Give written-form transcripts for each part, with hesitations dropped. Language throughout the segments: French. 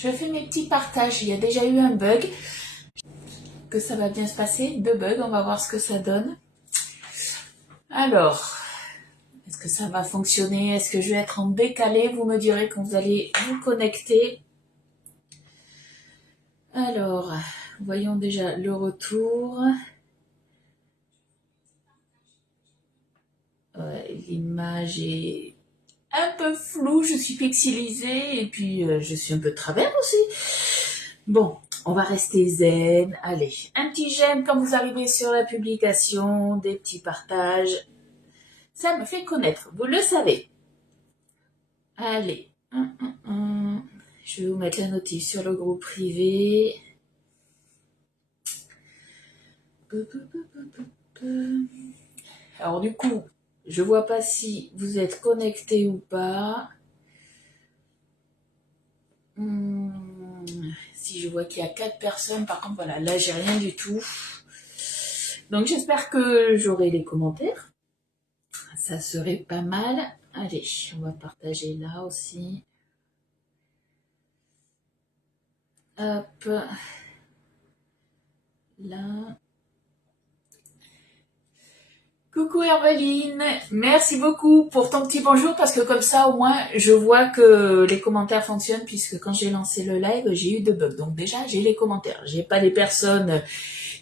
je fais mes petits partages. Il y a déjà eu un bug, que ça va bien se passer. 2 bugs, on va voir ce que ça donne. Alors, est-ce que ça va fonctionner? Est-ce que je vais être en décalé? Vous me direz quand vous allez vous connecter. Alors, voyons déjà le retour. L'image est un peu floue, je suis pixelisée et puis je suis un peu de travers aussi. Bon, on va rester zen. Allez, un petit j'aime quand vous arrivez sur la publication, des petits partages. Ça me fait connaître, vous le savez. Allez, je vais vous mettre la notif sur le groupe privé. Alors du coup, je vois pas si vous êtes connecté ou pas. Si je vois qu'il y a 4 personnes, par contre, voilà, là, j'ai rien du tout. Donc, j'espère que j'aurai les commentaires. Ça serait pas mal. Allez, on va partager là aussi. Hop. Là. Coucou Herveline, merci beaucoup pour ton petit bonjour parce que comme ça au moins je vois que les commentaires fonctionnent puisque quand j'ai lancé le live j'ai eu 2 bugs. Donc déjà j'ai les commentaires, j'ai pas les personnes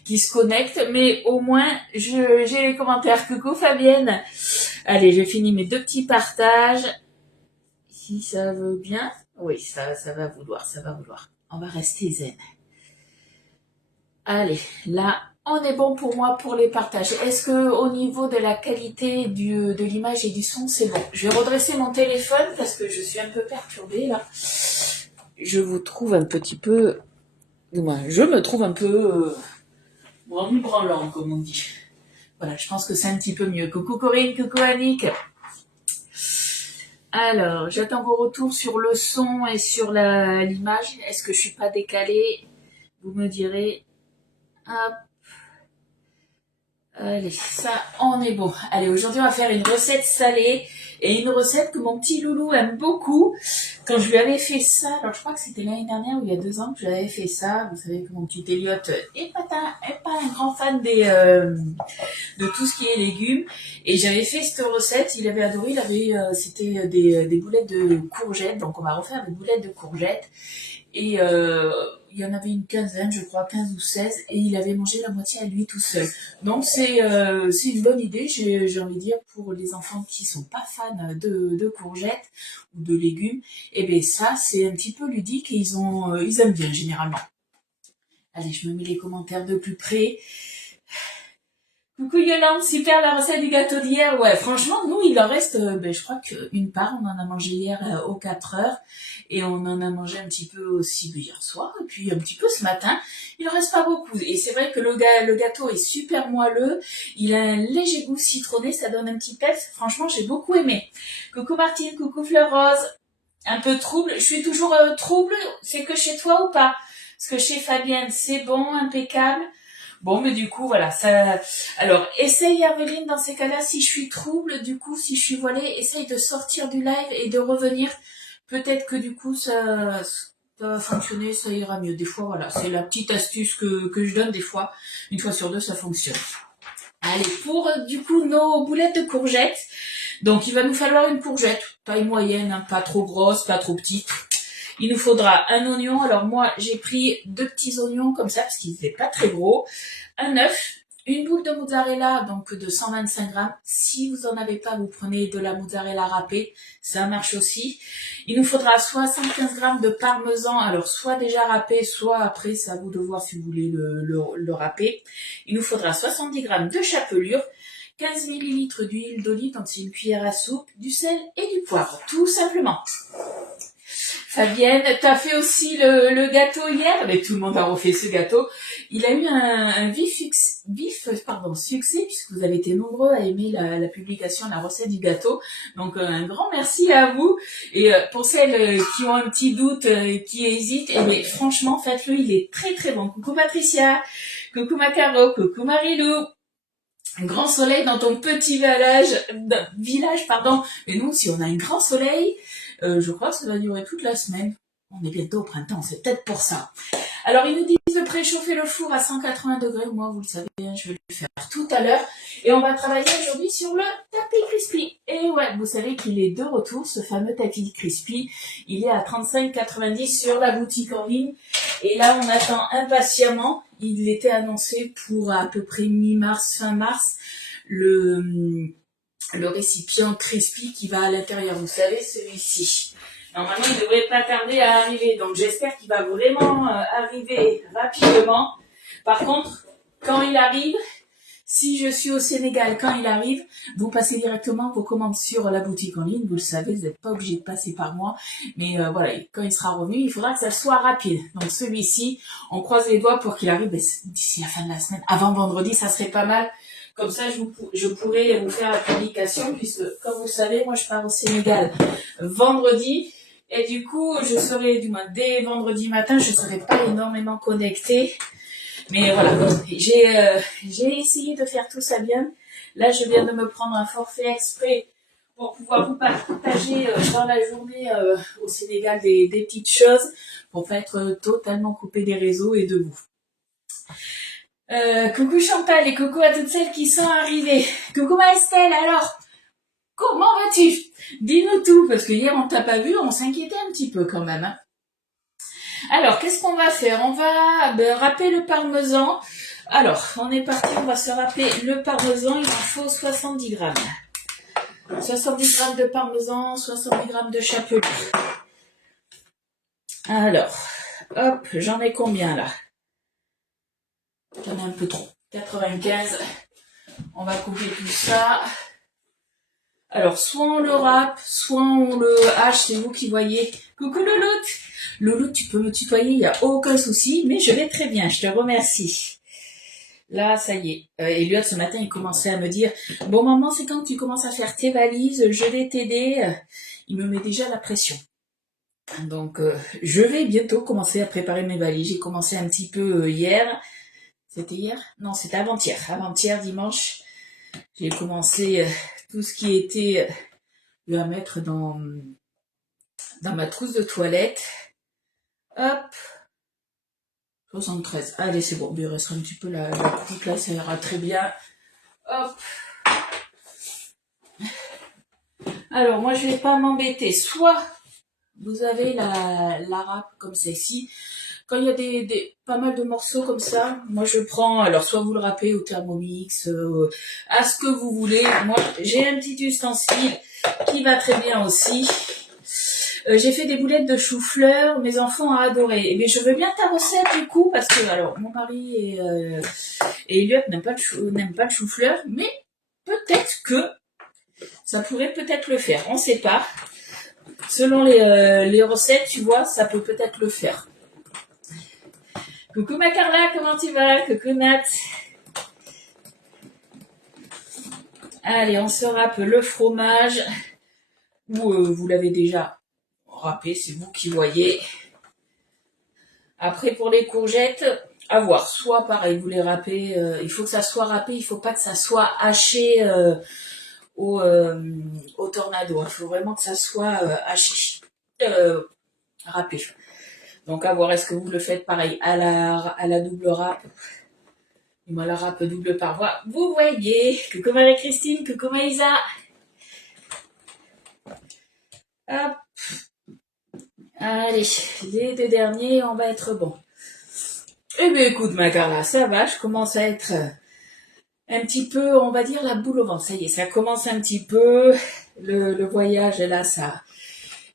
qui se connectent mais au moins j'ai les commentaires. Coucou Fabienne. Allez, je finis mes 2 petits partages. Si ça veut bien, oui ça va vouloir, ça va vouloir. On va rester zen. Allez, là on est bon pour moi pour les partages. Est-ce que au niveau de la qualité de l'image et du son, c'est bon? Je vais redresser mon téléphone parce que je suis un peu perturbée là. Je vous trouve un petit peu... Je me trouve un peu branlant, comme on dit. Voilà, je pense que c'est un petit peu mieux. Coucou Corinne, coucou Annick. Alors, j'attends vos retours sur le son et sur l'image. Est-ce que je suis pas décalée? Vous me direz. Hop. Allez, ça, on est bon. Allez, aujourd'hui, on va faire une recette salée et une recette que mon petit loulou aime beaucoup. Quand je lui avais fait ça, alors je crois que c'était l'année dernière ou il y a 2 ans que je lui avais fait ça. Vous savez que mon petit Elliot est pas un grand fan de tout ce qui est légumes. Et j'avais fait cette recette, il avait adoré, c'était des boulettes de courgettes. Donc, on va refaire des boulettes de courgettes. Et il y en avait une quinzaine, je crois, 15 ou 16, et il avait mangé la moitié à lui tout seul. Donc c'est une bonne idée, j'ai envie de dire, pour les enfants qui sont pas fans de courgettes ou de légumes. Et bien ça, c'est un petit peu ludique et ils aiment bien généralement. Allez, je me mets les commentaires de plus près. Coucou Yolande, super la recette du gâteau d'hier. Ouais, franchement, nous, il en reste, je crois qu'une part. On en a mangé hier aux 4 heures. Et on en a mangé un petit peu aussi hier soir. Et puis un petit peu ce matin. Il en reste pas beaucoup. Et c'est vrai que le gâteau est super moelleux. Il a un léger goût citronné. Ça donne un petit peps. Franchement, j'ai beaucoup aimé. Coucou Martine, coucou Fleur Rose. Un peu trouble. Je suis toujours trouble. C'est que chez toi ou pas? Parce que chez Fabienne, c'est bon, impeccable. Bon, mais du coup, voilà, ça... Alors, essaye, Herveline, dans ces cas-là, si je suis trouble, du coup, si je suis voilée, essaye de sortir du live et de revenir. Peut-être que du coup, ça va fonctionner, ça ira mieux. Des fois, voilà, c'est la petite astuce que je donne des fois. 1 fois sur 2, ça fonctionne. Allez, pour, du coup, nos boulettes de courgettes. Donc, il va nous falloir une courgette, taille moyenne, hein, pas trop grosse, pas trop petite. Il nous faudra un oignon. Alors moi, j'ai pris 2 petits oignons comme ça parce qu'ils n'étaient pas très gros. Un œuf, une boule de mozzarella, donc de 125 grammes. Si vous en avez pas, vous prenez de la mozzarella râpée. Ça marche aussi. Il nous faudra 75 grammes de parmesan. Alors soit déjà râpé, soit après, c'est à vous de voir si vous voulez le râper. Il nous faudra 70 grammes de chapelure. 15 ml d'huile d'olive, donc c'est une cuillère à soupe, du sel et du poivre, tout simplement. Fabienne, t'as fait aussi le gâteau hier, mais tout le monde a refait ce gâteau. Il a eu un vif succès puisque vous avez été nombreux à aimer la publication, la recette du gâteau. Donc un grand merci à vous. Et pour celles qui ont un petit doute, qui hésitent, et franchement faites-le, il est très très bon. Coucou Patricia, coucou Macaro, coucou Marilou. Un grand soleil dans ton petit village. Mais nous, si on a un grand soleil, je crois que ça va durer toute la semaine. On est bientôt au printemps, c'est peut-être pour ça. Alors, ils nous disent de préchauffer le four à 180 degrés. Moi, vous le savez, je vais le faire tout à l'heure. Et on va travailler aujourd'hui sur le tapis crispy. Et ouais, vous savez qu'il est de retour, ce fameux tapis crispy. Il est à 35,90 sur la boutique en ligne. Et là, on attend impatiemment. Il était annoncé pour à peu près mi-mars, fin mars, le récipient crispy qui va à l'intérieur. Vous savez, celui-ci. Normalement, il ne devrait pas tarder à arriver. Donc, j'espère qu'il va vraiment arriver rapidement. Par contre, quand il arrive, si je suis au Sénégal, quand il arrive, vous passez directement vos commandes sur la boutique en ligne. Vous le savez, vous n'êtes pas obligé de passer par moi. Mais voilà, quand il sera revenu, il faudra que ça soit rapide. Donc, celui-ci, on croise les doigts pour qu'il arrive d'ici la fin de la semaine. Avant vendredi, ça serait pas mal. Comme ça, je pourrais vous faire la publication, puisque, comme vous le savez, moi, je pars au Sénégal vendredi. Et du coup, je serai, du moins, dès vendredi matin, je ne serai pas énormément connectée. Mais voilà, j'ai essayé de faire tout ça bien. Là, je viens de me prendre un forfait exprès pour pouvoir vous partager dans la journée au Sénégal des petites choses pour pas être totalement coupé des réseaux et de vous. Coucou Chantal et coucou à toutes celles qui sont arrivées. Coucou Maëstelle, alors comment vas-tu? Dis-nous tout, parce que hier on t'a pas vu, on s'inquiétait un petit peu quand même. Hein. Alors, qu'est-ce qu'on va faire? On va râper le parmesan. Alors, on est parti, on va se râper le parmesan, il en faut 70 grammes. 70 grammes de parmesan, 70 grammes de chapelure. Alors, hop, j'en ai combien là? J'en ai un peu trop. 95. On va couper tout ça. Alors, soit on le râpe, soit on le hache, c'est vous qui voyez. Coucou Louloute. Louloute, tu peux me tutoyer, il n'y a aucun souci, mais je vais très bien, je te remercie. Là, ça y est. Elliot, ce matin, il commençait à me dire, bon maman, c'est quand tu commences à faire tes valises, je vais t'aider. Il me met déjà la pression. Donc, je vais bientôt commencer à préparer mes valises. J'ai commencé un petit peu hier. C'était hier? Non, c'était avant-hier. Avant-hier, dimanche, j'ai commencé tout ce qui était à mettre dans ma trousse de toilette. Hop. 73. Allez, c'est bon. Il restera un petit peu la croûte là, ça ira très bien. Hop. Alors, moi, je vais pas m'embêter. Soit vous avez la râpe comme celle-ci. Quand il y a pas mal de morceaux comme ça, moi je prends, alors soit vous le râpez au Thermomix, à ce que vous voulez. Moi, j'ai un petit ustensile qui va très bien aussi. J'ai fait des boulettes de chou-fleur, mes enfants ont adoré. Mais je veux bien ta recette du coup, parce que alors mon mari et Elliot n'aiment pas le chou-fleur, mais peut-être que ça pourrait peut-être le faire. On ne sait pas. Selon les recettes, tu vois, ça peut peut-être le faire. Coucou ma Carla, comment tu vas? Coucou Nat. Allez, on se râpe le fromage. Ou vous l'avez déjà râpé, c'est vous qui voyez. Après, pour les courgettes, à voir. Soit pareil, vous les râpez, il faut que ça soit râpé, il ne faut pas que ça soit haché au tornado. Il faut vraiment que ça soit haché, râpé. Donc à voir, est-ce que vous le faites pareil à la double râpe? Et moi la râpe double par voie. Vous voyez. Coucou Marie-Christine, coucou Maïsa. Hop. Allez, les deux derniers, on va être bon. Eh bien écoute ma Carla, ça va, je commence à être un petit peu, on va dire, la boule au ventre. Ça y est, ça commence un petit peu. Le voyage, là, ça...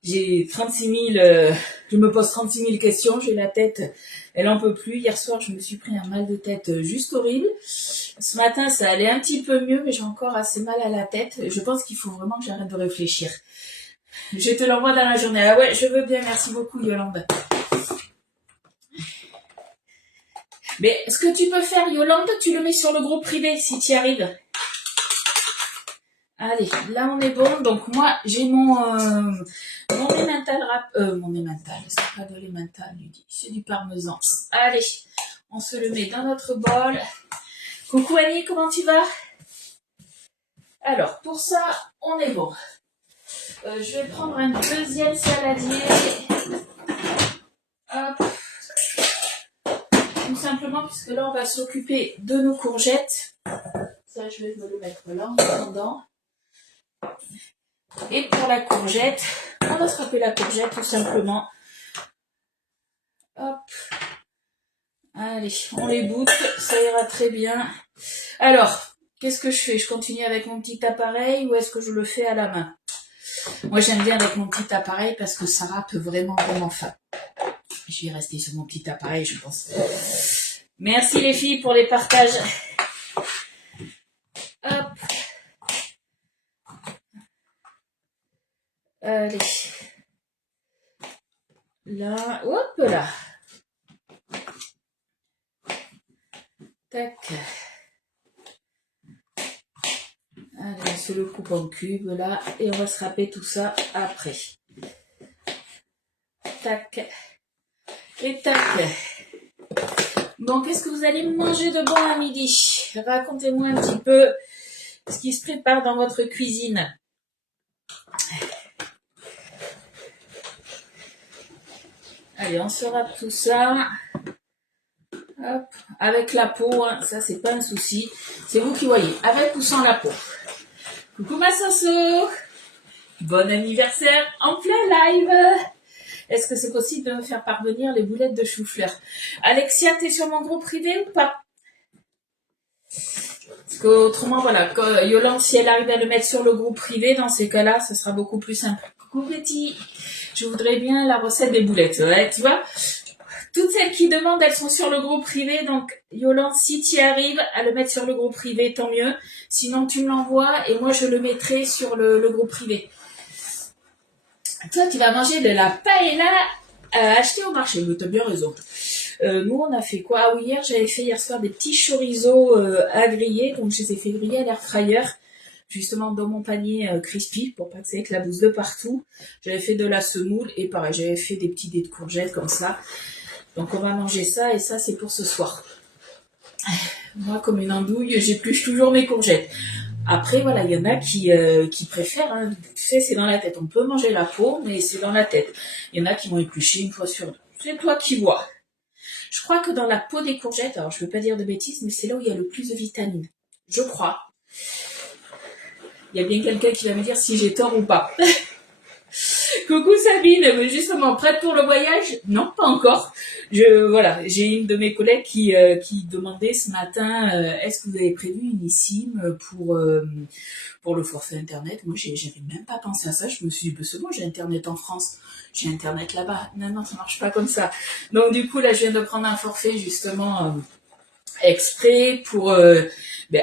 J'ai 36 000, je me pose 36 000 questions, j'ai la tête, elle en peut plus. Hier soir, je me suis pris un mal de tête juste horrible. Ce matin, ça allait un petit peu mieux, mais j'ai encore assez mal à la tête. Je pense qu'il faut vraiment que j'arrête de réfléchir. Je te l'envoie dans la journée. Ah ouais, je veux bien, merci beaucoup Yolande. Mais ce que tu peux faire, Yolande, tu le mets sur le groupe privé si tu y arrives. Allez, là on est bon. Donc moi, j'ai mon emmental mon emmental, c'est pas de l'emmental, c'est du parmesan. Allez, on se le met dans notre bol. Coucou Annie, comment tu vas? Alors, pour ça, on est bon. Je vais prendre un deuxième saladier. Hop. Tout simplement, puisque là, on va s'occuper de nos courgettes. Ça, je vais me le mettre là en attendant. Et pour la courgette, on va se râper la courgette tout simplement. Hop. Allez, on les boucle, ça ira très bien. Alors, qu'est-ce que je fais? Je continue avec mon petit appareil ou est-ce que je le fais à la main? Moi, j'aime bien avec mon petit appareil parce que ça râpe vraiment fin. Je vais rester sur mon petit appareil, je pense. Merci les filles pour les partages. Hop. Allez. Là, hop là. Tac. Allez, on se le coupe en cubes là et on va se râper tout ça après. Tac. Et tac. Bon, qu'est-ce que vous allez manger de bon à midi? Racontez-moi un petit peu ce qui se prépare dans votre cuisine. Allez, on se râpe tout ça. Hop, avec la peau, hein, ça c'est pas un souci. C'est vous qui voyez, avec ou sans la peau. Coucou ma Soso. Bon anniversaire en plein live. Est-ce que c'est possible de me faire parvenir les boulettes de chou-fleur? Alexia, t'es sur mon groupe privé ou pas? Parce qu'autrement, voilà, quand Yolande, si elle arrive à le mettre sur le groupe privé, dans ces cas-là, ce sera beaucoup plus simple. Coucou Betty, je voudrais bien la recette des boulettes. Ouais, tu vois, toutes celles qui demandent, elles sont sur le groupe privé. Donc, Yolande, si tu arrives à le mettre sur le groupe privé, tant mieux. Sinon, tu me l'envoies et moi, je le mettrai sur le groupe privé. Toi, tu vas manger de la paella achetée au marché. Mais t'as bien raison. Nous, on a fait quoi? Ah oui, j'avais fait hier soir des petits chorizo à griller. Donc, je les ai fait griller à l'air fryer. Justement, dans mon panier crispy, pour pas que ça éclabousse de partout. J'avais fait de la semoule et pareil, j'avais fait des petits dés de courgettes comme ça. Donc, on va manger ça et ça, c'est pour ce soir. Moi, comme une andouille, j'épluche toujours mes courgettes. Après, voilà, il y en a qui préfèrent, hein. Tu sais, c'est dans la tête. On peut manger la peau, mais c'est dans la tête. Il y en a qui vont éplucher une fois sur deux. C'est toi qui vois. Je crois que dans la peau des courgettes, alors je ne veux pas dire de bêtises, mais c'est là où il y a le plus de vitamines. Je crois. Il y a bien quelqu'un qui va me dire si j'ai tort ou pas. Coucou Sabine, justement, prête pour le voyage? Non, pas encore. Voilà, j'ai une de mes collègues qui demandait ce matin, est-ce que vous avez prévu une eSIM pour le forfait internet? Moi, j'avais même pas pensé à ça. Je me suis dit, c'est bon, j'ai internet en France, j'ai internet là-bas. Non, ça marche pas comme ça. Donc du coup, là, je viens de prendre un forfait justement exprès pour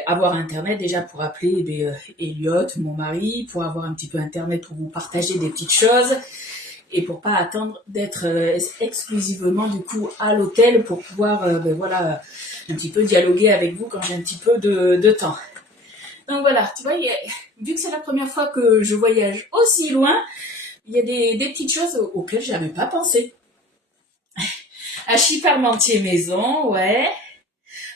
avoir internet déjà pour appeler Elliot, mon mari, pour avoir un petit peu internet pour vous partager des petites choses et pour pas attendre d'être exclusivement du coup à l'hôtel pour pouvoir voilà un petit peu dialoguer avec vous quand j'ai un petit peu de temps. Donc voilà, tu vois, vu que c'est la première fois que je voyage aussi loin, il y a des petites choses auxquelles j'avais pas pensé. Hachis parmentier maison, ouais.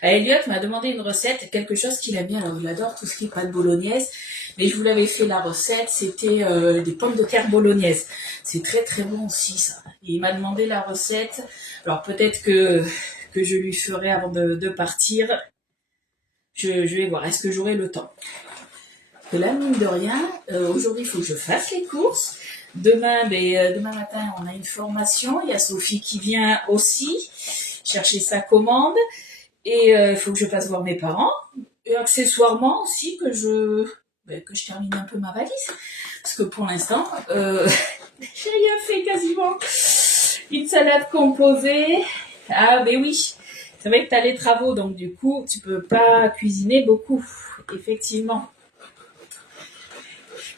Elliot m'a demandé une recette, quelque chose qu'il aime bien. Alors, il adore tout ce qui est pâte bolognaise. Mais je vous l'avais fait la recette, c'était des pommes de terre bolognaises. C'est très très bon aussi ça. Il m'a demandé la recette. Alors peut-être que je lui ferai avant de partir. Je vais voir, est-ce que j'aurai le temps? Parce que là, mine de rien, aujourd'hui, il faut que je fasse les courses. Demain matin, on a une formation. Il y a Sophie qui vient aussi chercher sa commande. Et il faut que je passe voir mes parents. Et accessoirement aussi que je termine un peu ma valise. Parce que pour l'instant, j'ai rien fait quasiment. Une salade composée. Ah ben oui, c'est vrai que tu as les travaux, donc du coup, tu peux pas cuisiner beaucoup. Effectivement.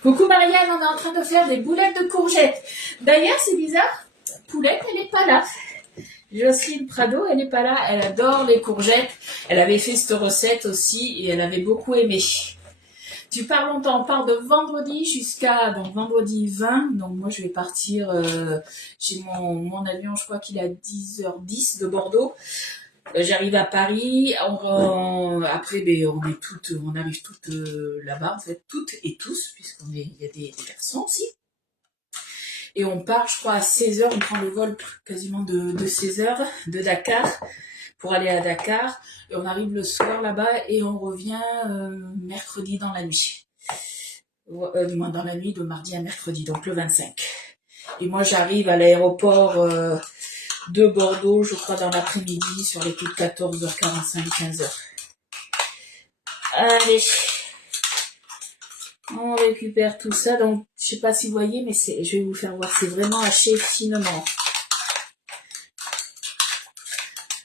Coucou Marianne, on est en train de faire des boulettes de courgettes. D'ailleurs, c'est bizarre, Poulette, elle n'est pas là. Jocelyne Prado, elle n'est pas là, elle adore les courgettes. Elle avait fait cette recette aussi et elle avait beaucoup aimé. Tu pars longtemps, on part de vendredi jusqu'à vendredi 20. Donc moi je vais partir, j'ai mon avion, je crois qu'il est à 10h10 de Bordeaux. J'arrive à Paris, après on arrive toutes là-bas, en fait, toutes et tous, puisqu'il y a des garçons aussi. Et on part, je crois, à 16 heures. On prend le vol quasiment de 16 heures de Dakar pour aller à Dakar. Et on arrive le soir là-bas et on revient mercredi dans la nuit. Du moins dans la nuit de mardi à mercredi, donc le 25. Et moi, j'arrive à l'aéroport de Bordeaux, je crois, dans l'après-midi, sur les coups de 14h45, 15h. Allez, on récupère tout ça. Donc, je sais pas si vous voyez, mais je vais vous faire voir. C'est vraiment haché finement.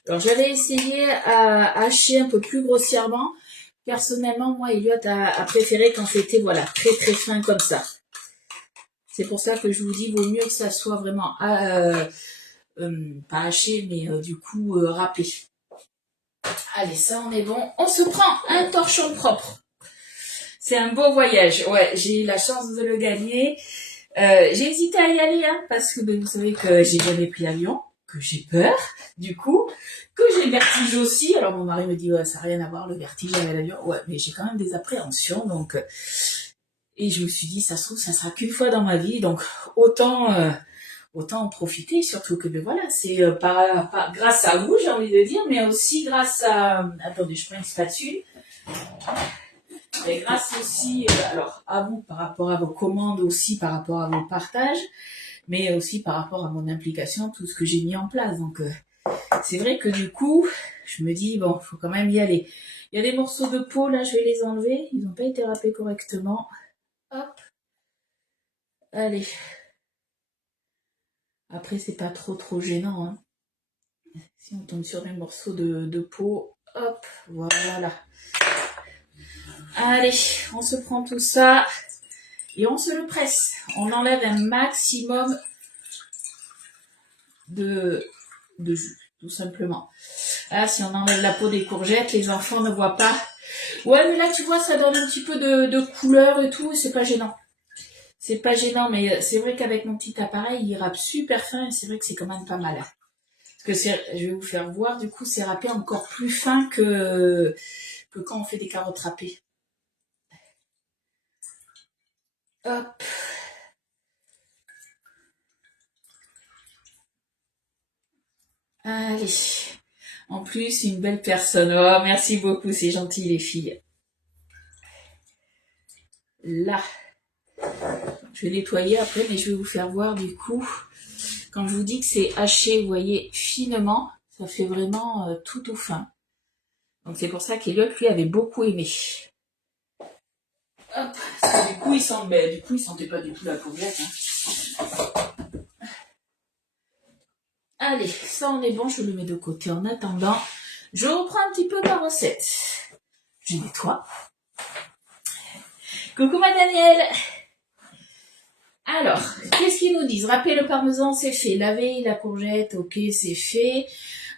Alors, j'avais essayé à hacher un peu plus grossièrement. Personnellement, moi, Elliot a préféré quand c'était, voilà, très très fin comme ça. C'est pour ça que je vous dis, vaut mieux que ça soit vraiment, pas haché, mais du coup, râpé. Allez, ça, on est bon. On se prend un torchon propre. C'est un beau voyage. Ouais, j'ai eu la chance de le gagner. J'ai hésité à y aller, hein, parce que vous savez que j'ai jamais pris l'avion, que j'ai peur, du coup, que j'ai le vertige aussi. Alors mon mari me dit, ouais, ça n'a rien à voir, le vertige avec l'avion. Ouais, mais j'ai quand même des appréhensions, donc... et je me suis dit, ça se trouve, ça sera qu'une fois dans ma vie, donc autant en profiter, surtout que, voilà, c'est grâce à vous, j'ai envie de dire, mais aussi grâce à... Attendez, je prends une spatule. Et grâce aussi, alors à vous par rapport à vos commandes, aussi par rapport à vos partages, mais aussi par rapport à mon implication, tout ce que j'ai mis en place. Donc c'est vrai que du coup, je me dis, bon, il faut quand même y aller. Il y a des morceaux de peau, là, je vais les enlever. Ils n'ont pas été râpés correctement. Hop. Allez. Après, c'est pas trop gênant. Hein. Si on tombe sur des morceaux de peau, hop, voilà. Allez, on se prend tout ça et on se le presse. On enlève un maximum de jus, tout simplement. Ah, si on enlève la peau des courgettes, les enfants ne voient pas. Ouais, mais là, tu vois, ça donne un petit peu de couleur et tout, et c'est pas gênant. C'est pas gênant, mais c'est vrai qu'avec mon petit appareil, il râpe super fin, et c'est vrai que c'est quand même pas mal. Parce que je vais vous faire voir, du coup, c'est râpé encore plus fin que quand on fait des carottes râpées. Hop. Allez. En plus, une belle personne. Oh, merci beaucoup, c'est gentil les filles. Là. Je vais nettoyer après, mais je vais vous faire voir du coup. Quand je vous dis que c'est haché, vous voyez, finement, ça fait vraiment tout fin. Donc c'est pour ça qu'Eliot, lui, avait beaucoup aimé. Hop, parce que du coup, il sentait pas du tout la courgette. Hein. Allez, ça on est bon, je le mets de côté en attendant. Je reprends un petit peu la recette. Je nettoie. Coucou ma Danielle. Alors, qu'est-ce qu'ils nous disent? Râper le parmesan, c'est fait. Laver la courgette, ok, c'est fait.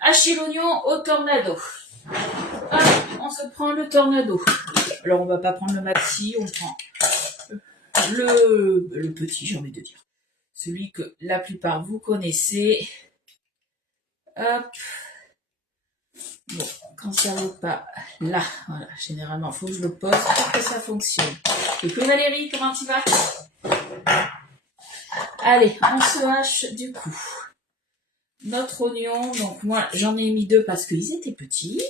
Hacher l'oignon au tornado. Hop, on se prend le tornado. Alors, on va pas prendre le maxi, on prend le petit, j'ai envie de dire. Celui que la plupart vous connaissez. Hop. Bon, quand ça ne vaut pas là, voilà, généralement, il faut que je le pose pour que ça fonctionne. Et puis Valérie, comment tu vas? Allez, on se hache du coup. Notre oignon, donc moi j'en ai mis 2 parce qu'ils étaient petits.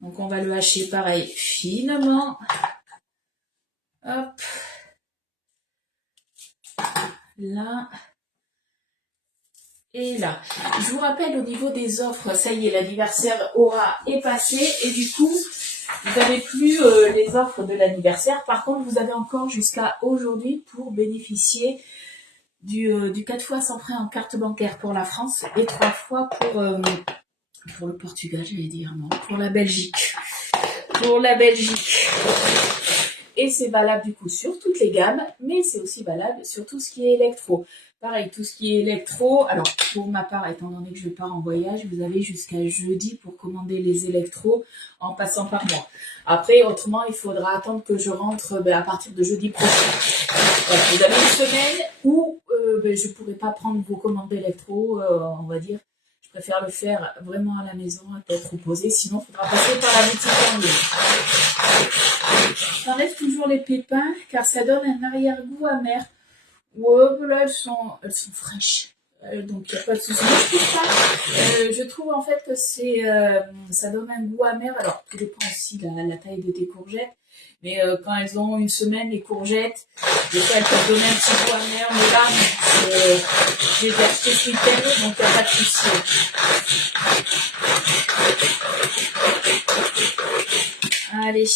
Donc on va le hacher pareil finement. Hop. Là. Et là. Je vous rappelle au niveau des offres, ça y est, l'anniversaire Aura est passé et du coup, vous n'avez plus les offres de l'anniversaire. Par contre, vous avez encore jusqu'à aujourd'hui pour bénéficier du 4 fois sans frais en carte bancaire pour la France et 3 fois pour le Portugal, j'allais dire, non, pour la Belgique. Pour la Belgique. Et c'est valable du coup sur toutes les gammes, mais c'est aussi valable sur tout ce qui est électro. Pareil, tout ce qui est électro, alors pour ma part, étant donné que je pars en voyage, vous avez jusqu'à jeudi pour commander les électros en passant par moi. Après, autrement, il faudra attendre que je rentre à partir de jeudi prochain. Voilà, vous avez une semaine où je ne pourrai pas prendre vos commandes d'électro, on va dire. Je préfère le faire vraiment à la maison, à tête reposée, sinon il faudra passer par la boutique en ligne. J'enlève toujours les pépins car ça donne un arrière-goût amer. Ouais, ben là, elles sont fraîches. Donc, il n'y a pas de souci. Moi, je trouve pas. Je trouve en fait que ça donne un goût amer. Alors, tout dépend aussi de la taille de tes courgettes. Mais quand elles ont une semaine, les courgettes, des fois, elles peuvent donner un petit goût amer. Mais là, je les ai achetées ce week-end, donc il n'y a pas de souci. Allez,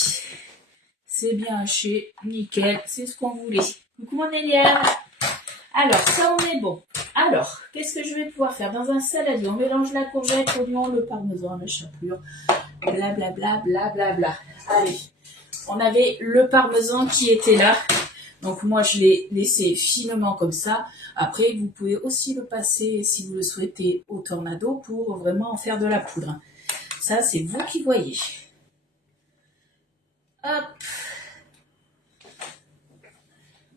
c'est bien haché, nickel, c'est ce qu'on voulait. Coucou mon Eliane. Alors, ça on est bon. Alors, qu'est-ce que je vais pouvoir faire? Dans un saladier, on mélange la courgette, l'oignon, le parmesan, la chapelure, blablabla, blablabla. Allez, on avait le parmesan qui était là. Donc moi, je l'ai laissé finement comme ça. Après, vous pouvez aussi le passer, si vous le souhaitez, au tornado pour vraiment en faire de la poudre. Ça, c'est vous qui voyez. Hop.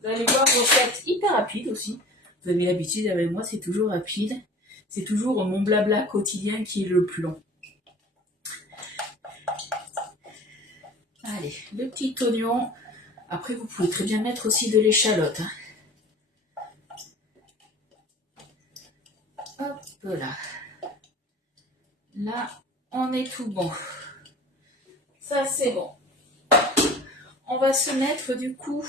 Vous allez voir, recette hyper rapide aussi. Vous avez l'habitude avec moi, c'est toujours rapide. C'est toujours mon blabla quotidien qui est le plus long. Allez, le petit oignon. Après, vous pouvez très bien mettre aussi de l'échalote. Hop là. Là, on est tout bon. Ça, c'est bon. On va se mettre du coup,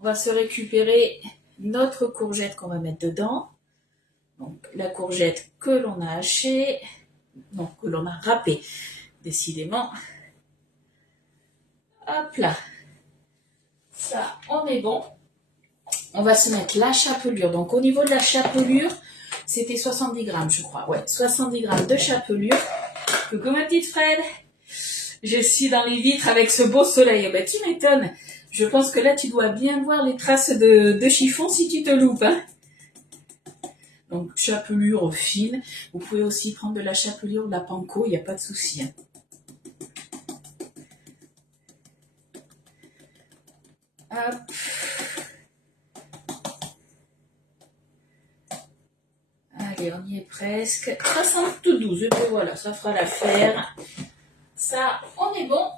on va se récupérer notre courgette qu'on va mettre dedans. Donc, la courgette que l'on a hachée, non, que l'on a râpée, décidément. Hop là. Ça, on est bon. On va se mettre la chapelure. Donc, au niveau de la chapelure, c'était 70 grammes, je crois. Ouais, 70 grammes de chapelure. Coucou ma petite Fred. Je suis dans les vitres avec ce beau soleil. Ben, tu m'étonnes. Je pense que là, tu dois bien voir les traces de chiffon si tu te loupes. Hein. Donc, chapelure fine. Vous pouvez aussi prendre de la chapelure, de la panko, il n'y a pas de souci. Hein. Hop. Allez, on y est presque. 72, et puis voilà, ça fera l'affaire. Ça, on est bon.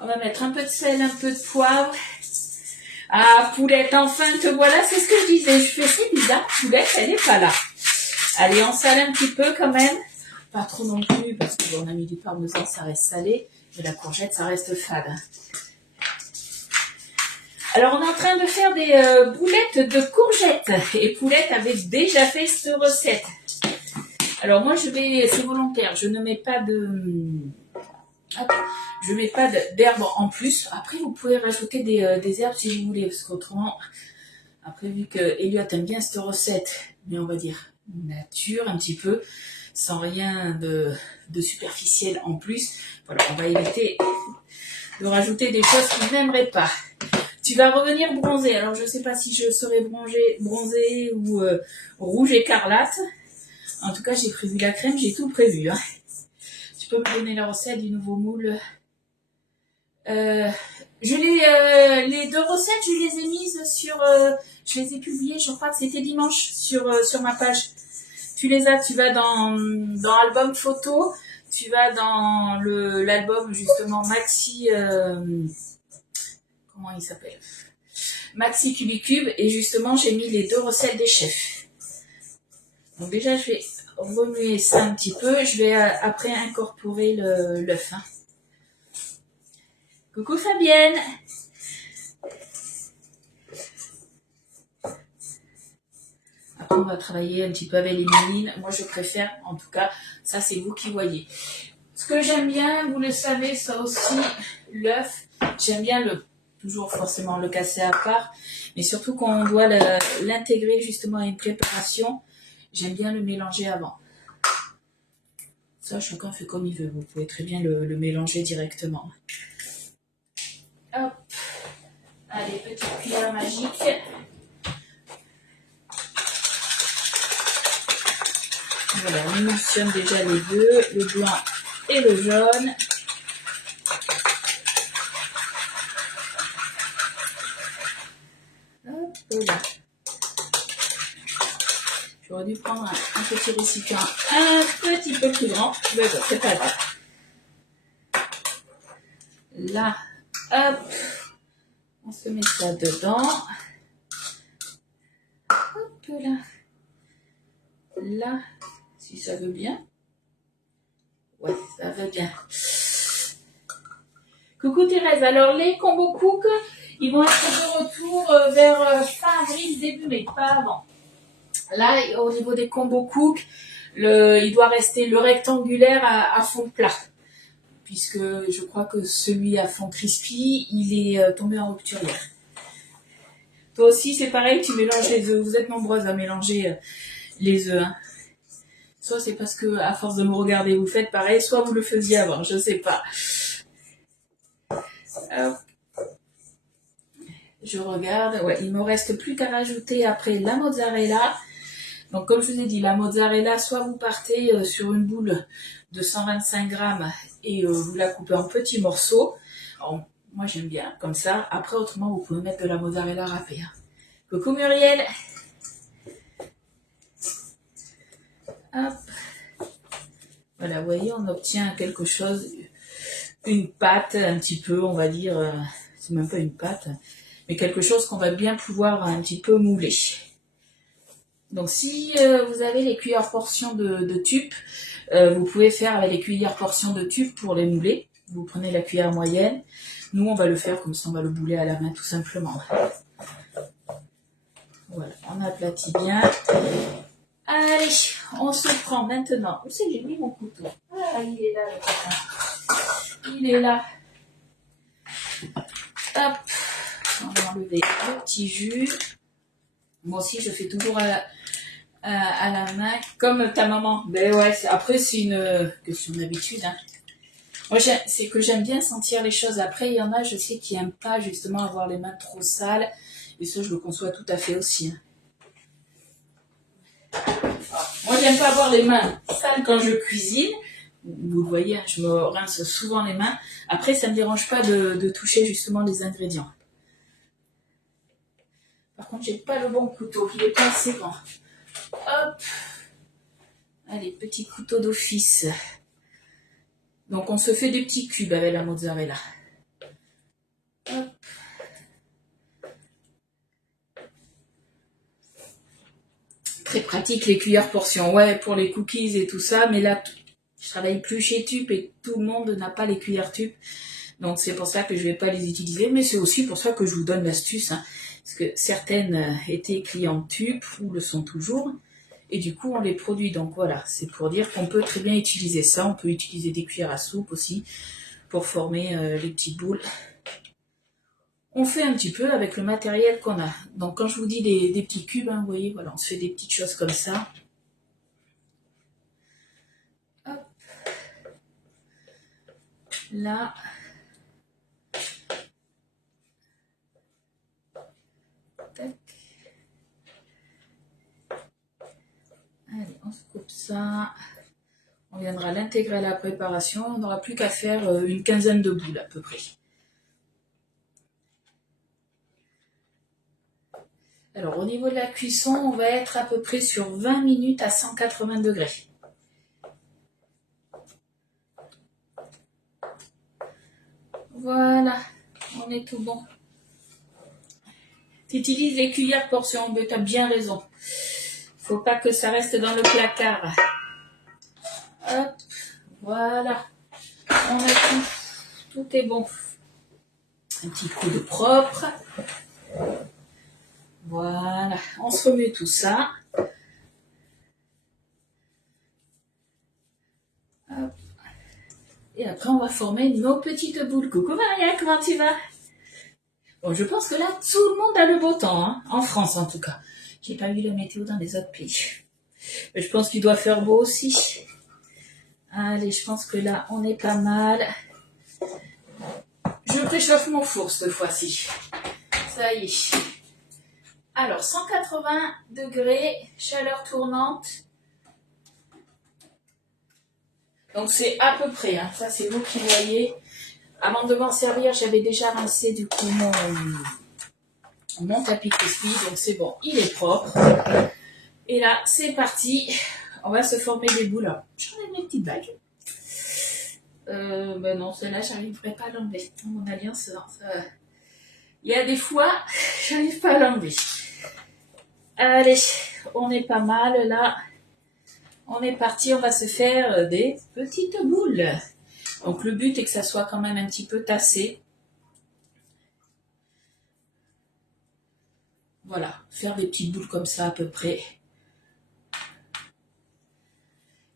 On va mettre un peu de sel, un peu de poivre. Ah, Poulette, enfin, te voilà, c'est ce que je disais. Je fais, c'est bizarre, Poulette, elle n'est pas là. Allez, on sale un petit peu quand même. Pas trop non plus, parce qu'on a mis du parmesan, ça reste salé. Et la courgette, ça reste fade. Alors, on est en train de faire des boulettes de courgettes. Et Poulette avait déjà fait cette recette. Alors, moi, c'est volontaire. Je ne mets pas d'herbes en plus. Après, vous pouvez rajouter des herbes si vous voulez. Parce qu'autrement, après, vu que Elliot aime bien cette recette, mais on va dire nature un petit peu, sans rien de superficiel en plus. Voilà, on va éviter de rajouter des choses qu'il n'aimerait pas. Tu vas revenir bronzer. Alors, je ne sais pas si je serai bronzée ou rouge écarlate. En tout cas, j'ai prévu la crème, j'ai tout prévu. Hein. Tu peux me donner la recette du nouveau moule. Les deux recettes, je les ai mises sur... je les ai publiées, je crois que c'était dimanche sur ma page. Tu vas dans album photo, tu vas dans l'album justement Maxi... comment il s'appelle? Maxi Cubicube, et justement j'ai mis les deux recettes des chefs. Donc déjà je vais remuer ça un petit peu, je vais après incorporer l'œuf. Hein. Coucou Fabienne. Après on va travailler un petit peu avec les mélines. Moi je préfère, en tout cas, ça c'est vous qui voyez. Ce que j'aime bien, vous le savez, ça aussi, l'œuf, j'aime bien toujours forcément le casser à part, mais surtout quand on doit l'intégrer justement à une préparation, j'aime bien le mélanger avant. Ça, chacun fait comme il veut. Vous pouvez très bien le mélanger directement. Hop. Allez, petite cuillère magique. Voilà, on émulsionne déjà les deux, le blanc et le jaune. Hop, voilà. J'aurais dû prendre un petit récipient un petit peu plus grand, mais bon, c'est pas grave. Là, hop, on se met ça dedans. peu là. Là, si ça veut bien. Ouais, ça veut bien. Coucou Thérèse, alors les combo cook, ils vont être de retour vers fin avril, début mai, pas avant. Là, au niveau des combo cook, il doit rester le rectangulaire à fond plat. Puisque je crois que celui à fond crispy, il est tombé en rupture hier. Toi aussi, c'est pareil, tu mélanges les œufs. Vous êtes nombreuses à mélanger les œufs. Hein. Soit c'est parce que, à force de me regarder, vous faites pareil, soit vous le faisiez avant, je sais pas. Alors, je regarde, ouais, il me reste plus qu'à rajouter après la mozzarella. Donc comme je vous ai dit, la mozzarella, soit vous partez sur une boule de 125 grammes et vous la coupez en petits morceaux. Alors, moi j'aime bien comme ça. Après autrement vous pouvez mettre de la mozzarella râpée. Hein. Coucou Muriel. Hop. Voilà, vous voyez, on obtient quelque chose, une pâte un petit peu, on va dire, c'est même pas une pâte, mais quelque chose qu'on va bien pouvoir un petit peu mouler. Donc si vous avez les cuillères portions de tube, vous pouvez faire avec les cuillères portions de tube pour les mouler. Vous prenez la cuillère moyenne. Nous, on va le faire comme ça, on va le bouler à la main tout simplement. Voilà, on aplatit bien. Allez, on se prend maintenant. Où c'est que j'ai mis mon couteau? Ah, il est là, le copain. Il est là. Hop, on va enlever le petit jus. Moi aussi, je fais toujours à la main, comme ta maman. Ben ouais, après, c'est une question d'habitude. Hein. Moi, c'est que j'aime bien sentir les choses. Après, il y en a, je sais, qui n'aiment pas justement avoir les mains trop sales. Et ça, je le conçois tout à fait aussi. Hein. Moi, j'aime pas avoir les mains sales quand je cuisine. Vous le voyez, hein, je me rince souvent les mains. Après, ça ne me dérange pas de toucher justement les ingrédients. Par contre, j'ai pas le bon couteau. Il est pas assez grand. Hop. Allez, petit couteau d'office. Donc, on se fait des petits cubes avec la mozzarella. Hop. Très pratique, les cuillères portions. Ouais, pour les cookies et tout ça. Mais là, je travaille plus chez Tube et tout le monde n'a pas les cuillères Tube. Donc, c'est pour ça que je vais pas les utiliser. Mais c'est aussi pour ça que je vous donne l'astuce. Hein, parce que certaines étaient clientes Tube ou le sont toujours. Et du coup, on les produit. Donc voilà, c'est pour dire qu'on peut très bien utiliser ça. On peut utiliser des cuillères à soupe aussi pour former les petites boules. On fait un petit peu avec le matériel qu'on a. Donc quand je vous dis des petits cubes, hein, vous voyez, voilà, on se fait des petites choses comme ça. Hop. Là. Tac. Allez, on se coupe ça. On viendra l'intégrer à la préparation. On n'aura plus qu'à faire une quinzaine de boules à peu près. Alors au niveau de la cuisson, on va être à peu près sur 20 minutes à 180 degrés. Voilà, on est tout bon. Tu utilises les cuillères portions, mais tu as bien raison. Faut pas que ça reste dans le placard. Hop, voilà. On a tout. Tout est bon. Un petit coup de propre. Voilà. On se remet tout ça. Hop. Et après, on va former nos petites boules. Coucou Maria, comment tu vas? Bon, je pense que là, tout le monde a le beau temps, hein, en France en tout cas. J'ai pas vu la météo dans les autres pays. Mais je pense qu'il doit faire beau aussi. Allez, je pense que là, on est pas mal. Je préchauffe mon four cette fois-ci. Ça y est. Alors, 180 degrés, chaleur tournante. Donc, c'est à peu près, hein, ça c'est vous qui voyez. Avant de m'en servir, j'avais déjà rincé du coup mon tapis crispy. Donc, c'est bon, il est propre. Et là, c'est parti. On va se former des boules. J'en ai mes petites bagues. Ben non, celle-là, j'arriverai pas à l'enlever. Mon alliance, il y a des fois, j'arrive pas à l'enlever. Allez, on est pas mal là. On est parti, on va se faire des petites boules. Donc le but est que ça soit quand même un petit peu tassé. Voilà, faire des petites boules comme ça à peu près.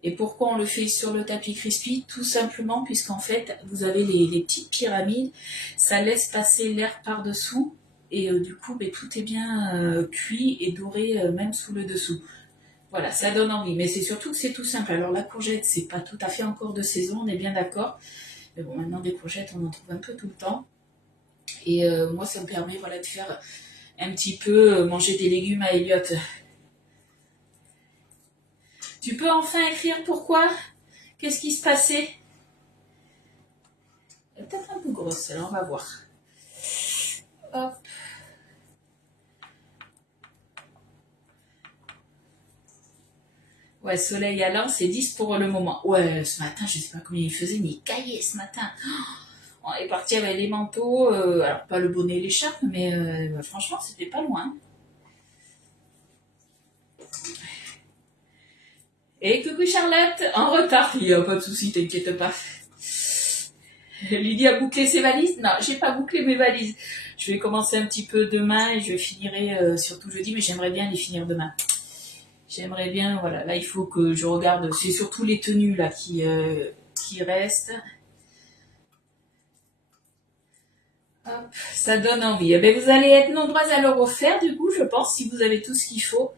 Et pourquoi on le fait sur le tapis crispy? Tout simplement puisqu'en fait, vous avez les petites pyramides, ça laisse passer l'air par-dessous et du coup, tout est bien cuit et doré même sous le dessous. Voilà, ça donne envie. Mais c'est surtout que c'est tout simple. Alors la courgette, c'est pas tout à fait encore de saison, on est bien d'accord. Mais bon, maintenant des courgettes, on en trouve un peu tout le temps. Et moi, ça me permet voilà, de faire un petit peu manger des légumes à Elliot. Tu peux enfin écrire pourquoi? Qu'est-ce qui se passait? Elle est peut-être un peu grosse, alors on va voir. Hop. Ouais, soleil allant, c'est 10 pour le moment. Ouais, ce matin, je sais pas combien il faisait, mais il caillait ce matin. On est parti avec les manteaux, alors pas le bonnet et l'écharpe, mais franchement, c'était pas loin. Et coucou Charlotte, en retard. Il n'y a pas de souci, t'inquiète pas. Lydie a bouclé ses valises? Non, j'ai pas bouclé mes valises. Je vais commencer un petit peu demain et je finirai surtout jeudi, mais j'aimerais bien les finir demain. J'aimerais bien, voilà, là il faut que je regarde, c'est surtout les tenues là qui restent. Hop, ça donne envie. Eh bien, vous allez être nombreuses à le refaire du coup, je pense, si vous avez tout ce qu'il faut.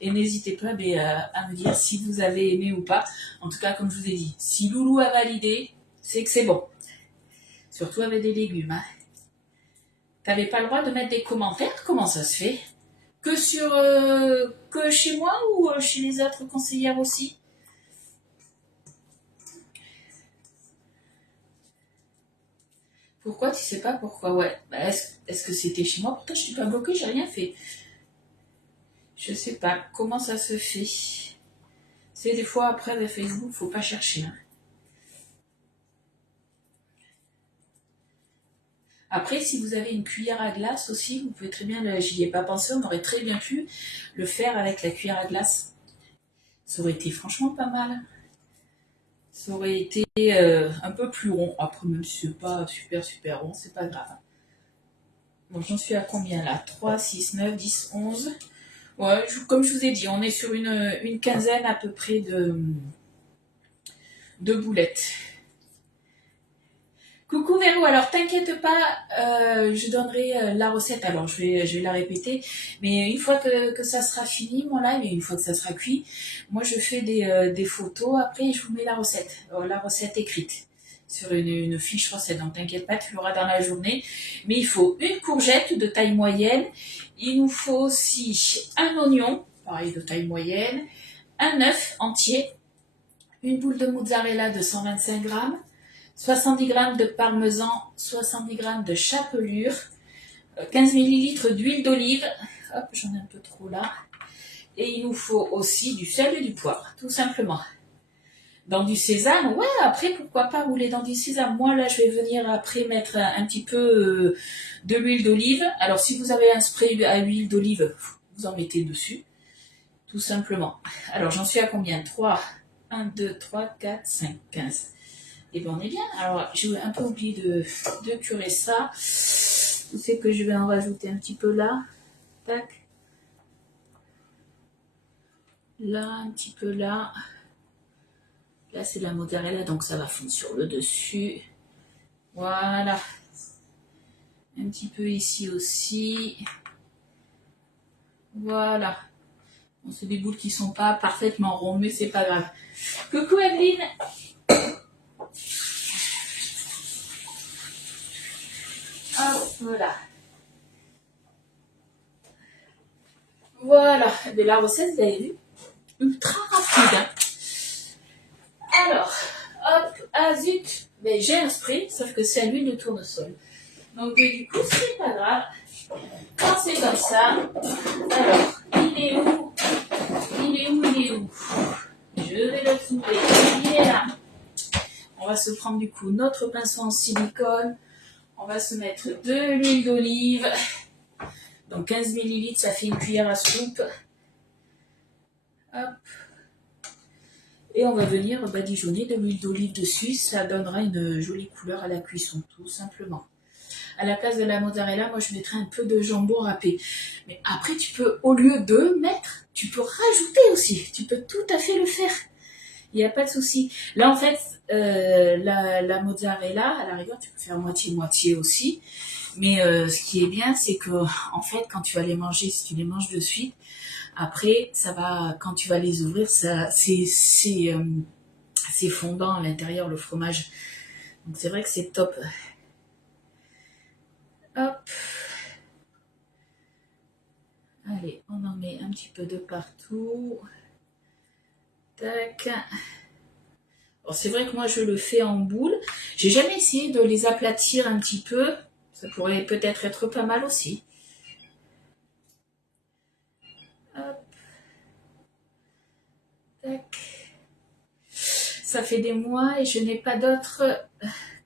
Et n'hésitez pas à me dire si vous avez aimé ou pas. En tout cas, comme je vous ai dit, si Loulou a validé, c'est que c'est bon. Surtout avec des légumes. Hein. T'avais pas le droit de mettre des commentaires? Comment ça se fait? Que chez moi ou chez les autres conseillères aussi? Pourquoi? Tu sais pas pourquoi? Ouais. Bah, est-ce que c'était chez moi? Pourtant, je suis pas bloquée, j'ai rien fait. Je sais pas comment ça se fait. C'est des fois après avec Facebook, faut pas chercher. Hein. Après, si vous avez une cuillère à glace aussi, vous pouvez très bien, j'y ai pas pensé, on aurait très bien pu le faire avec la cuillère à glace. Ça aurait été franchement pas mal. Ça aurait été un peu plus rond. Après, même si c'est pas super rond, c'est pas grave. Bon, j'en suis à combien là? 3, 6, 9, 10, 11. Ouais, comme je vous ai dit, on est sur une quinzaine à peu près de boulettes. Coucou Véro, alors t'inquiète pas, je donnerai la recette, alors je vais la répéter, mais une fois que ça sera fini mon live, et une fois que ça sera cuit, moi je fais des photos, après je vous mets la recette écrite sur une fiche recette, donc t'inquiète pas, tu l'auras dans la journée, mais il faut une courgette de taille moyenne, il nous faut aussi un oignon, pareil de taille moyenne, un œuf entier, une boule de mozzarella de 125 grammes, 70 g de parmesan, 70 g de chapelure, 15 ml d'huile d'olive, hop, j'en ai un peu trop là, et il nous faut aussi du sel et du poivre, tout simplement. Dans du sésame, ouais, après pourquoi pas rouler dans du sésame. Moi là je vais venir après mettre un petit peu de l'huile d'olive. Alors si vous avez un spray à huile d'olive, vous en mettez dessus, tout simplement. Alors j'en suis à combien? 3, 1, 2, 3, 4, 5, 15. Et bien on est bien. Alors j'ai un peu oublié de curer ça. Je sais que je vais en rajouter un petit peu là. Tac. Là, un petit peu là. Là c'est la mozzarella, donc ça va fondre sur le dessus. Voilà. Un petit peu ici aussi. Voilà. Bon, c'est des boules qui sont pas parfaitement rondes, mais c'est pas grave. Coucou Evelyne. Hop, voilà. Voilà. De la recette, vous avez vu, ultra rapide. Hein. Alors, hop, ah zut, mais j'ai un spray, sauf que c'est à l'huile de tournesol. Donc du coup, c'est pas grave. Quand c'est comme ça, alors, il est où? Je vais le trouver. Il est là. On va se prendre du coup notre pinceau en silicone. On va se mettre de l'huile d'olive. Donc 15 ml, ça fait une cuillère à soupe. Hop. Et on va venir badigeonner de l'huile d'olive dessus. Ça donnera une jolie couleur à la cuisson, tout simplement. À la place de la mozzarella, moi je mettrais un peu de jambon râpé. Mais après, tu peux, au lieu de mettre, tu peux rajouter aussi. Tu peux tout à fait le faire. Il n'y a pas de souci. Là, en fait, la mozzarella, à la rigueur, tu peux faire moitié-moitié aussi. Mais ce qui est bien, c'est que, en fait, quand tu vas les manger, si tu les manges de suite, après, ça va, quand tu vas les ouvrir, c'est fondant à l'intérieur, le fromage. Donc, c'est vrai que c'est top. Hop. Allez, on en met un petit peu de partout. Tac. Alors, c'est vrai que moi, je le fais en boule. J'ai jamais essayé de les aplatir un petit peu. Ça pourrait peut-être être pas mal aussi. Hop. Tac. Ça fait des mois et je n'ai pas d'autres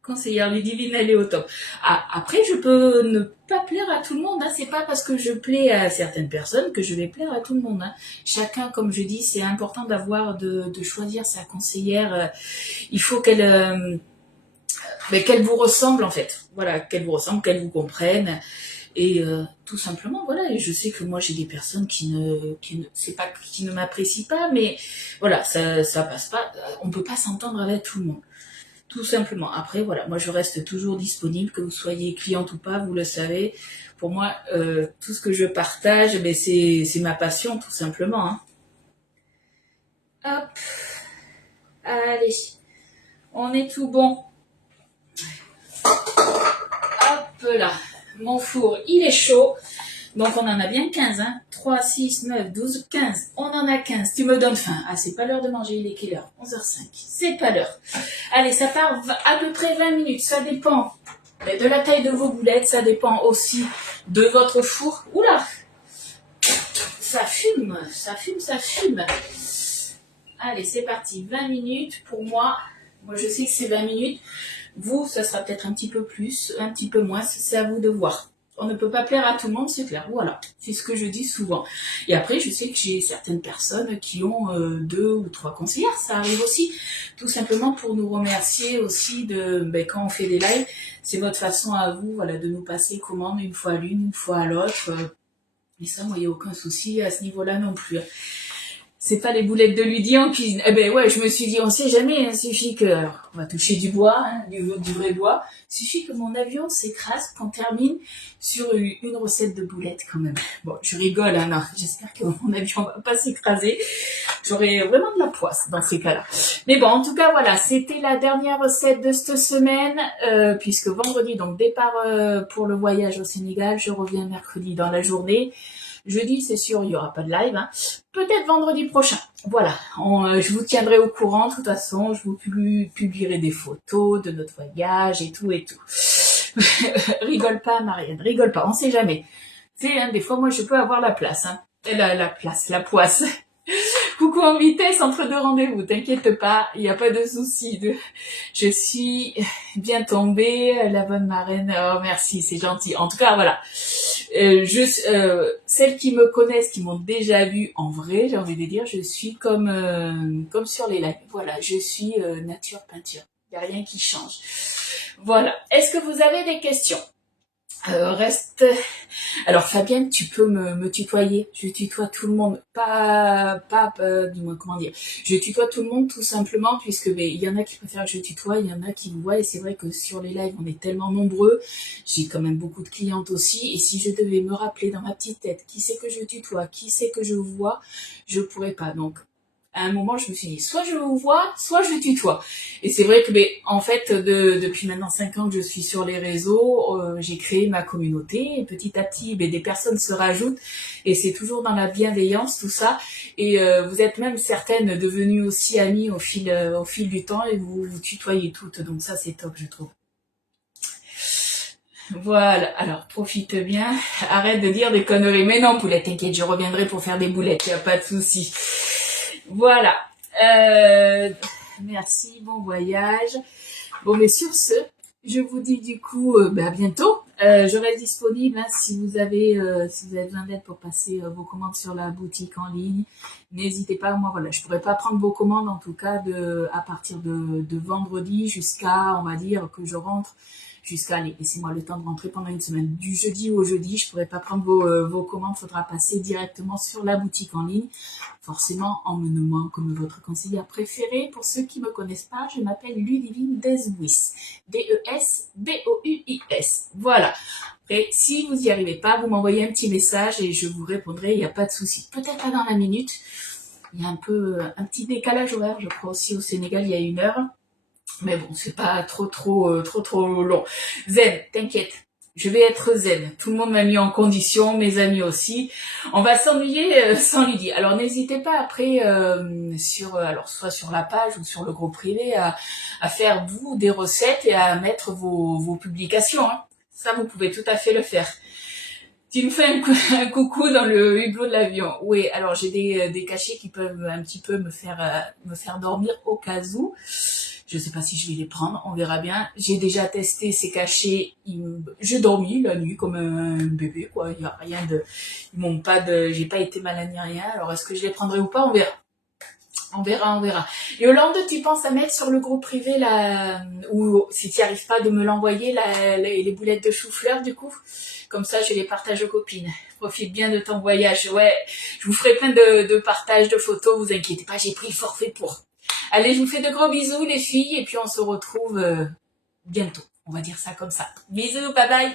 conseillères. Ludivine, elle est au top. Ah, après, je peux ne pas plaire à tout le monde. Hein. C'est pas parce que je plais à certaines personnes que je vais plaire à tout le monde. Hein. Chacun, comme je dis, c'est important d'avoir de choisir sa conseillère. Il faut qu'elle vous ressemble en fait. Voilà, qu'elle vous ressemble, qu'elle vous comprenne. Et tout simplement, voilà. Et je sais que moi j'ai des personnes c'est pas qui ne m'apprécient pas, mais voilà, ça passe pas. On peut pas s'entendre avec tout le monde. Tout simplement. Après, voilà, moi je reste toujours disponible, que vous soyez cliente ou pas, vous le savez. Pour moi, tout ce que je partage, ben, c'est ma passion, tout simplement. Hein. Hop, allez, on est tout bon. Hop là, mon four, il est chaud. Donc on en a bien 15, hein. 3, 6, 9, 12, 15. On en a 15. Tu me donnes faim. Ah, c'est pas l'heure de manger, il est quelle heure? 11h05. C'est pas l'heure. Allez, ça part à peu près 20 minutes. Ça dépend de la taille de vos boulettes. Ça dépend aussi de votre four. Oula! Ça fume, ça fume, ça fume. Allez, c'est parti. 20 minutes pour moi. Moi, je sais que c'est 20 minutes. Vous, ça sera peut-être un petit peu plus, un petit peu moins. C'est à vous de voir. On ne peut pas plaire à tout le monde, c'est clair. Voilà, c'est ce que je dis souvent. Et après, je sais que j'ai certaines personnes qui ont 2 ou 3 conseillères. Ça arrive aussi, tout simplement pour nous remercier aussi de quand on fait des lives. C'est votre façon à vous, voilà, de nous passer commande une fois à l'une, une fois à l'autre. Et ça, moi, il n'y a aucun souci à ce niveau-là non plus. C'est pas les boulettes de Ludie en cuisine. Eh ben ouais, je me suis dit, on sait jamais, il suffit que, alors, on va toucher du bois, hein, du vrai bois, il suffit que mon avion s'écrase, qu'on termine sur une recette de boulettes quand même. Bon, je rigole, hein, non, j'espère que mon avion va pas s'écraser. J'aurais vraiment de la poisse dans ces cas-là. Mais bon, en tout cas, voilà, c'était la dernière recette de cette semaine, puisque vendredi, donc départ pour le voyage au Sénégal, je reviens mercredi dans la journée. Jeudi, c'est sûr, il n'y aura pas de live. Hein. Peut-être vendredi prochain. Voilà, je vous tiendrai au courant. De toute façon, je vous publierai des photos de notre voyage et tout et tout. Rigole pas, Marianne, rigole pas, on sait jamais. Tu sais, hein, des fois, moi, je peux avoir la place. Hein. La poisse. Coucou en vitesse entre 2 rendez-vous, t'inquiète pas, il n'y a pas de souci. Je suis bien tombée, la bonne marraine, oh merci, c'est gentil. En tout cas, voilà. Celles qui me connaissent, qui m'ont déjà vu en vrai, j'ai envie de dire, je suis comme sur les lives. Voilà, je suis nature peinture. Il n'y a rien qui change. Voilà. Est-ce que vous avez des questions? Reste. Alors Fabienne, tu peux me tutoyer. Je tutoie tout le monde, dis-moi comment dire. Je tutoie tout le monde tout simplement puisque il y en a qui préfèrent que je tutoie, il y en a qui vous voient et c'est vrai que sur les lives on est tellement nombreux. J'ai quand même beaucoup de clientes aussi et si je devais me rappeler dans ma petite tête qui c'est que je tutoie, qui c'est que je vois, je pourrais pas. Donc à un moment, je me suis dit, soit je vous vois, soit je tutoie. Et c'est vrai que, en fait, depuis maintenant 5 ans que je suis sur les réseaux, j'ai créé ma communauté. Et petit à petit, des personnes se rajoutent. Et c'est toujours dans la bienveillance, tout ça. Et vous êtes même certaines devenues aussi amies au fil du temps. Et vous vous tutoyez toutes. Donc ça, c'est top, je trouve. Voilà, alors profite bien. Arrête de dire des conneries. Mais non, poulette, t'inquiète, je reviendrai pour faire des boulettes. Y a pas de souci. Voilà. Merci, bon voyage. Bon, mais sur ce, je vous dis du coup, à bientôt. Je reste disponible hein, si vous avez besoin d'aide pour passer vos commandes sur la boutique en ligne. N'hésitez pas, moi voilà, je pourrais pas prendre vos commandes en tout cas à partir de vendredi jusqu'à, on va dire, que je rentre jusqu'à, allez, laissez-moi le temps de rentrer pendant une semaine. Du jeudi au jeudi, je pourrais pas prendre vos commandes, faudra passer directement sur la boutique en ligne, forcément en me nommant comme votre conseillère préférée. Pour ceux qui me connaissent pas, je m'appelle Ludivine Desbouis, Desbouis. Voilà. Après, si vous n'y arrivez pas, vous m'envoyez un petit message et je vous répondrai, il n'y a pas de souci. Peut-être pas dans la minute, il y a un petit décalage horaire, je crois aussi au Sénégal, il y a 1 heure. Mais bon, c'est pas trop long. Zen, t'inquiète. Je vais être zen. Tout le monde m'a mis en condition, mes amis aussi. On va s'ennuyer sans Lydie. Alors n'hésitez pas après alors soit sur la page ou sur le groupe privé à faire vous des recettes et à mettre vos publications. Hein. Ça, vous pouvez tout à fait le faire. Tu me fais un coucou dans le hublot de l'avion. Oui, alors j'ai des cachets qui peuvent un petit peu me faire dormir au cas où. Je sais pas si je vais les prendre, on verra bien. J'ai déjà testé ces cachets. J'ai dormi la nuit comme un bébé, quoi. Il y a rien de, j'ai pas été malade ni rien. Alors est-ce que je les prendrai ou pas? On verra. On verra. Et Hollande, tu penses à mettre sur le groupe privé ou si tu n'y arrives pas de me l'envoyer, les boulettes de chou-fleur du coup? Comme ça, je les partage aux copines. Profite bien de ton voyage. Ouais, je vous ferai plein de partages de photos, vous inquiétez pas, j'ai pris le forfait pour. Allez, je vous fais de gros bisous les filles et puis on se retrouve bientôt. On va dire ça comme ça. Bisous, bye bye.